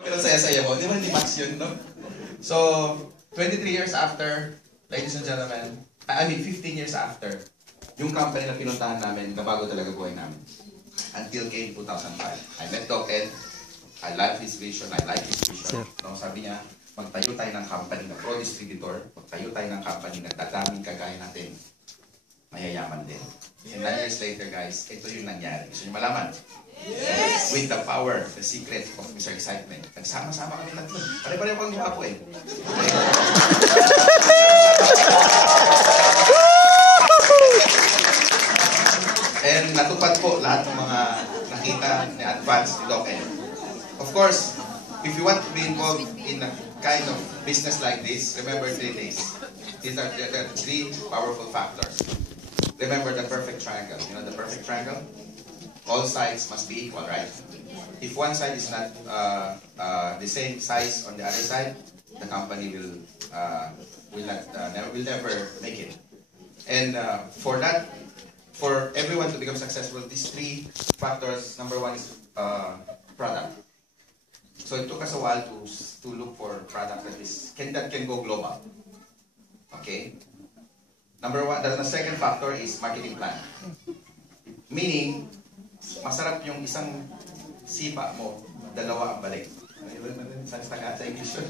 Pero saya-saya ko. Di ba ni Max yun, no? So, 23 years after, ladies and gentlemen, I mean 15 years after, yung company na pinuntahan namin, nabago talaga buhay namin. Until came 2005. I met Doc Ed. I like his vision. I like his vision. No, sabi niya, magtayo tayo ng company na pro-distributor, magtayo tayo ng company na dadaming kagaya natin, mayayaman din. And 9 years later, guys, ito yung nangyari. Gusto niyo malaman? Yes! With the power, the secret of Mr. Excitement. Nagsama-sama kami tatlo. Pare-pareho kang mukha po eh. And natupad po lahat ng mga nakita ni Advance ni Doc Ed. Of course, if you want to be involved in a kind of business like this, remember 3 things. These are the 3 powerful factors. Remember the perfect triangle. You know the perfect triangle? All sides must be equal, right? If one side is not the same size on the other side, the company will never make it. And for everyone to become successful, these 3 factors. Number 1 is product. So it took us a while to look for product that can go global. Okay. Number 1, the second factor is marketing plan. Meaning, masarap yung isang sipa mo, 2 ang balik. Sa English yun.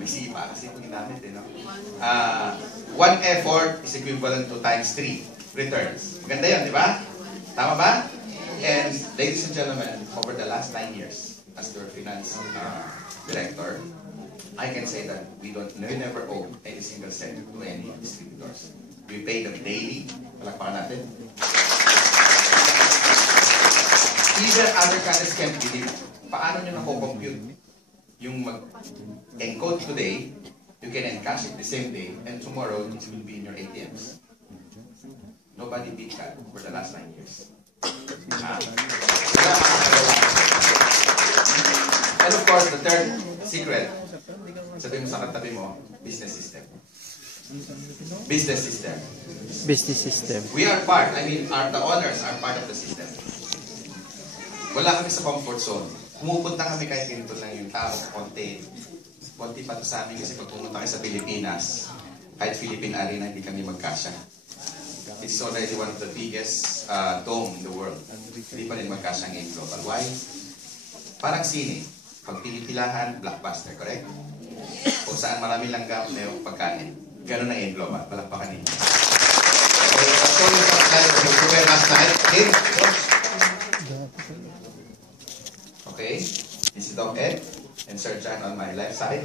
May sipa kasi ito ginamit eh, no? 1 effort is equivalent to times 3 returns. Maganda yun, di ba? Tama ba? And ladies and gentlemen, over the last 9 years, as your finance director, I can say that we never owe any single cent to any distributors. We pay them daily. Palakpakan natin. Even other countries can't believe. Paano nyo nako-compute? Yung mag-encode today, you can encash it the same day, and tomorrow it will be in your ATMs. Nobody beat that for the last 9 years. And of course, the third secret, sabihin mo sa katabi mo, business system. Business system. Business system. We are part, the owners are part of the system. Wala kami sa comfort zone. Pumupunta kami kahit ganito lang yung tao, konti pa to sa amin kasi pag pumunta kayo sa Pilipinas, kahit Philippine Arena, hindi kami magkasya. It's already one of the biggest dome in the world. Hindi pa rin magkasya ng global. Why? Parang sine. Pag pinipilahan, blockbuster, correct? Kung saan marami langgam na yung pagkain. Ganun ang global. Palakpakan ninyo. So, I'll show you some slides from the super last night. Okay? This is Doc Ed and Sir John on my left side.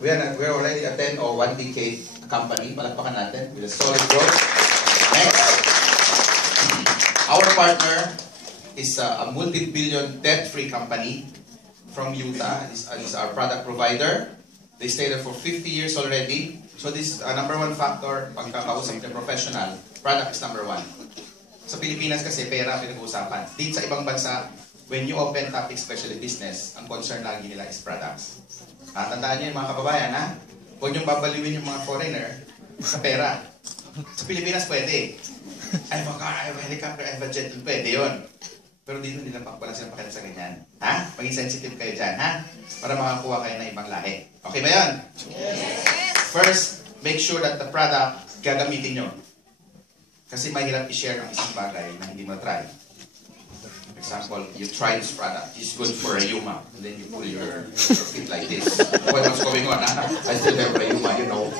We're already a 10 or 1 decade company. Palakpakan natin with a solid growth. Next. Our partner is a multi-billion debt-free company from Utah. This is our product provider. They stayed there for 50 years already. So this number 1 factor, pagkakausap ng professional, product is number 1. Sa Pilipinas kasi, pera pinag-uusapan. Dito sa ibang bansa, when you open topic, especially business, ang concern lagi nila is products. Tandaan niyo yung mga kababayan, ha? Huwag niyong babaliwin yung mga foreigner sa pera. Sa Pilipinas, pwede. I have a car, I have a helicopter, I have a jet, pwede yun. Pero dito nila wala silang pakialam sa ganyan. Ha? Maging sensitive kayo dyan, ha? Para makakuha kayo ng ibang lahi. Okay ba yun? Yes! First, make sure that the product gagamitin nyo. Kasi mahirap i-share ang isang bagay na hindi mo try. For example, you try this product. It's good for rheuma. And then you pull your feet like this. What's going on, ha? I still have rheuma, you know.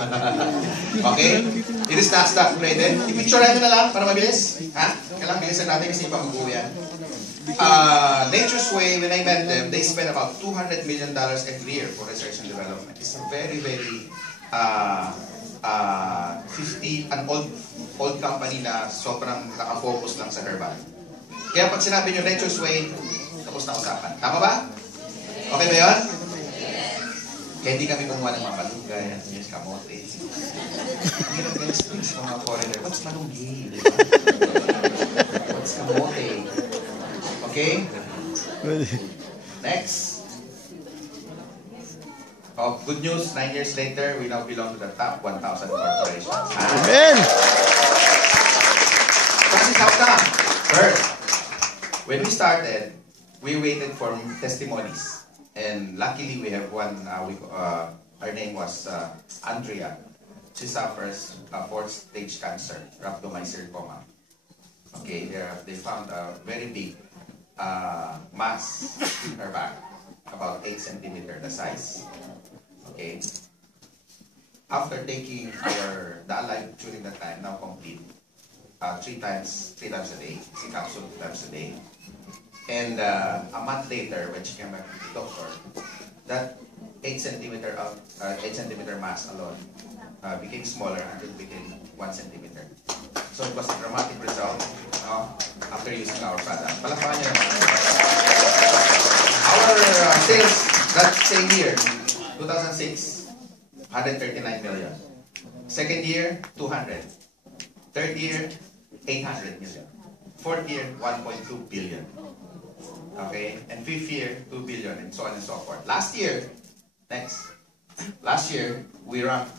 Okay? It is not stock graded. I-picture natin na lang para mabilis. Ha? Kailangan bilisan natin kasi ipag-uwi yan. Nature's Way, when I met them, they spend about $200 million every year for research and development. It's a very, very an old company na sobrang nakafocus lang sa herbal. Kaya pag sinabi nyo Nature's Way, tapos na usapan. Tama ba? Okay ba yun? Kaya hindi kami kumuha ng mga malunggay, yes, kamote. Ang hirap guys, mga foreigner, what's malunggay? What's kamote? Okay? Next. Good news, 9 years later, we now belong to the top 1,000 corporations. Amen! This is how come. First, when we started, we waited for testimonies. And luckily, we have one, her name was Andrea. She suffers fourth stage cancer, rhabdomyosarcoma. Okay, they found a very big mass in her back, about 8 centimeters the size. Okay. After taking the Alive during that time, now complete, 3 times a day, 6 capsules 2 times a day. And a month later, when she came back to the doctor, that 8 centimeter mass alone became smaller until it became 1 centimeter. So it was a dramatic result after using our product. Palakpakan niyo naman. Our sales that same year, 2006, 139 million. Second year, 200. Third year, 800 million. Fourth year, 1.2 billion. Okay? And fifth year, 2 billion, and so on and so forth. Last year, we ranked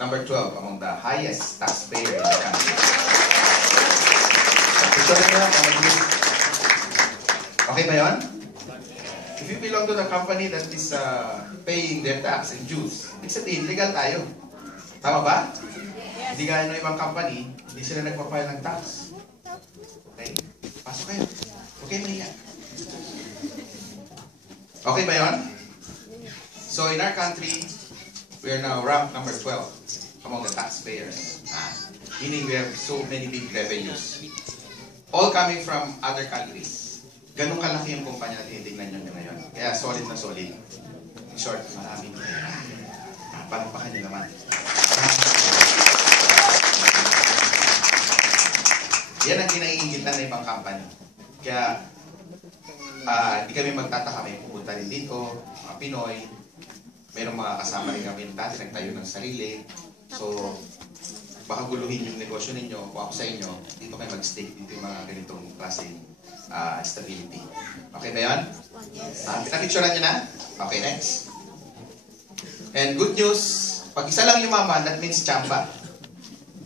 number 12 among the highest taxpayer in the country. Okay ba yun? If you belong to the company that is paying their tax and dues, ibig sabihin, legal tayo. Tama ba? Hindi gaya ng ibang company, hindi sila nagpapile ng tax. Okay? Pasok kayo. Okay, mahiya. Okay ba yun? So in our country, we are now ranked number 12 among the taxpayers. Meaning we have so many big revenues. All coming from other countries. Ganun kalaki yung kumpanya na tinitingnan nyo ngayon. Kaya solid na solid. In short, maraming pera. Palakpakan nyo naman. Yan ang kinaiingitan ng ibang company. Kaya, hindi kami magtataka, may pupunta rin dito, mga Pinoy, mayroong mga kasama rin kami dati nagtayo ng sarili. So, baka guluhin yung negosyo ninyo, kung ako sa inyo, dito kayo mag-stake dito yung mga ganitong klaseng stability. Okay ba yun? Pinapicturean nyo na? Okay, next. And good news, pag isa lang yumaman, that means chamba.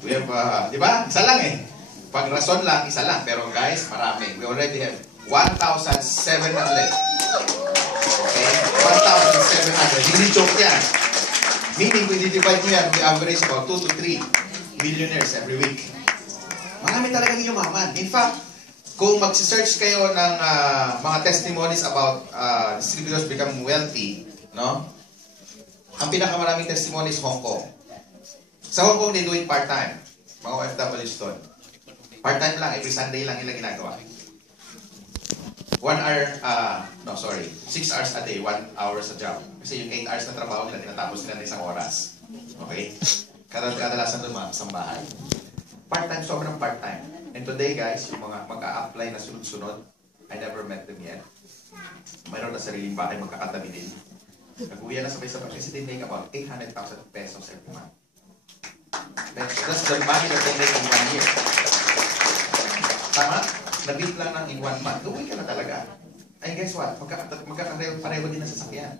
We have, di ba? Isa lang eh. Pag rason lang, isa lang. Pero guys, marami. We already have 1,700. Okay? 1,700. Hindi joke yan. Meaning, kung i-divide mo yan, we average about 2 to 3 millionaires every week. Marami talagang yumaman. In fact, kung mag-search kayo ng mga testimonies about distributors become wealthy, no? Ang pinakamaraming testimonies, Hong Kong. Sa Hong Kong, they do it part-time. Mga OFWs doon. Part-time lang, every Sunday lang nila ginagawa. 6 hours a day, 1 hour sa job. Kasi yung 8 hours na trabaho nila, tinatapos nila na isang oras. Okay? Kadalasan doon mga bahay. Part-time, sobrang part-time. And today guys, yung mga mag-a-apply na sunod-sunod, I never met them yet. Mayroon na sariling bahay, magkakatabi din. Nag-uwi na sabay-sabay kasi they make about 800,000 pesos every month. That's the money that they make in 1 year. Tama? Nabit lang ng in 1 month. Uwi ka na talaga. Ay, guess what? Magkakareho din na sasakyan.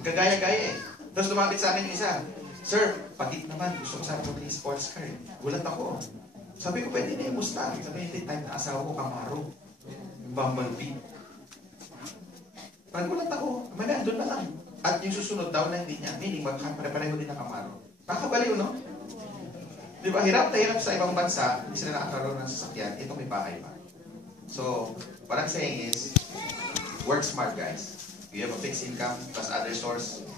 Magkagaya-gaya eh. Tapos lumapit sa akin yung isa, Sir, patit naman. Gusto ko sana po ng sports car eh. Gulat ako. Sabi ko, pwede na yung Mustang. Sabi, hindi, time na asawa ko, Camaro. Yung Bumblebee. Nagulat ako. Maya, doon na lang. At yung susunod daw na hindi niya. Meaning, magkapare-pareho din na Camaro. Nakakabaliw, no? Di ba? Hirap na hirap sa ibang bansa. Hindi sila nakakaroon ng sasakyan. Ito may bahay pa. So, what I'm saying is, work smart, guys. You have a fixed income plus other source.